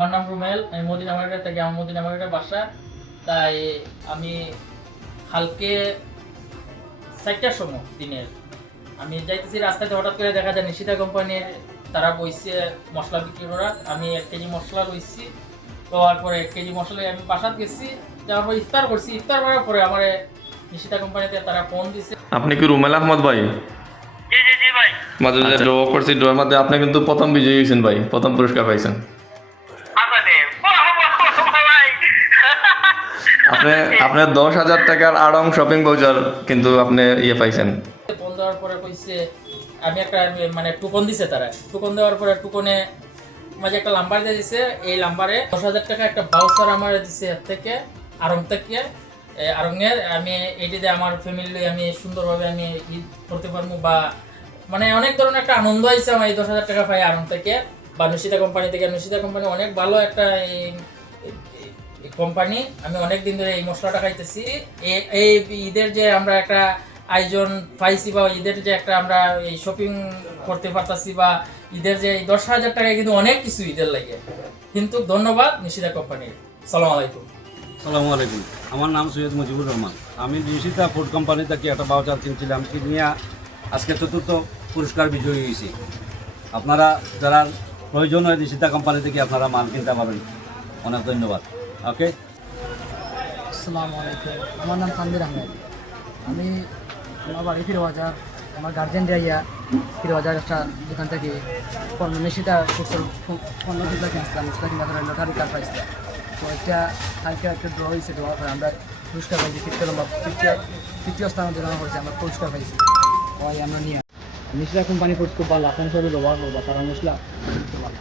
আমার নাম রুমেল, আমি মদিনা মার্কেট থেকে, আমার মদিনা মার্কেটের বাসা। তাই আমি কালকে 4টার সময় দিনের আমি যাইতেছি রাস্তাতে, হঠাৎ করে দেখা যায় নিশিতা কোম্পানির তারা বইছে মশলা বিক্রি করার। আমি 1 কেজি মশলা লইছি, লওয়ার পরে 1 কেজি মশলা আমি বাসাত গেছি, যাওয়ার পর ইফতার করছি। ইফতার করার পরে আমার নিশিতা কোম্পানিতে তারা ফোন দিছে। আপনি কি রুমেল আহমদ ভাই? জি ভাই। মাঝে যে ড্র করছি, ড্রর মধ্যে আপনি কিন্তু প্রথম বিজয়ী হয়েছেন ভাই, প্রথম পুরস্কার পাইছেন। আপনি আপনার 10,000 টাকার আড়ং শপিং ভাউচার কিন্তু আপনি পাইছেন। ফোন দেওয়ার পরে কইছে আমি একটা মানে টুকন দিছে, তারা টুকন দেওয়ার পরে টুকনে মাঝে একটা নাম্বার দিয়ে দিছে। এই নাম্বারে 10,000 টাকা একটা ভাউচার আমার দিছে এর থেকে, আড়ং থেকে। আড়ংয়ের আমি এটিতে আমার ফ্যামিলি আমি সুন্দরভাবে আমি ঈদ করতে পারবো, বা মানে অনেক ধরনের একটা আনন্দ হয়েছে আমার এই 10,000 টাকা পাই আড়ং থেকে বা নিশিতা কোম্পানি থেকে। নিশিতা কোম্পানি অনেক ভালো একটা কোম্পানি। আমি অনেক দিন ধরে এই মশলাটা খাইতেছি। এই ঈদের যে আমরা একটা আয়োজন পাইছি, বা ঈদের যে একটা আমরা এই শপিং করতে পারতাছি, বা ঈদের যে 10,000 টাকায় কিন্তু অনেক কিছু ঈদের লাগে। কিন্তু ধন্যবাদ নিশিতা কোম্পানির। সালাম আলাইকুম। আসসালামু আলাইকুম। আমার নাম সৈয়দ মুজিবুর রহমান। আমি নিশিতা ফুড কোম্পানি থেকে একটা ভাউচার কিনছিলাম, কিনিয়া আজকে 4র্থ পুরস্কার বিজয়ী হয়েছি। আপনারা যারা প্রয়োজন হয় নিশিতা কোম্পানি থেকে আপনারা মাল কিনতে পারেন। অনেক ধন্যবাদ। ওকে। আসসালামু আলাইকুম। আমার নাম তানভীর আহমেদ। আমি আমার বাড়ি ফিরোবাজার, আমার গার্জেন দিয়া ফিরোবাজার একটা দোকান থেকে নিশিতা ফুটসল পণ্য কিনতে কিনছিলাম। সেটা কিনা করে লটারি কার্ড পাইছিলাম। তো এটা কালকে একটা ড্র হয়েছে, ড্র করে আমরা পুরস্কার পাইছি। তৃতীয় স্থান অধিকার করেছি, আমরা পুরস্কার পাইছি। ওই আমরা নিয়ে নিশিতা কোম্পানি খুব ভালো, আপনার সবাই ব্যবহার করবো, তারা মশলা খুব ভালো।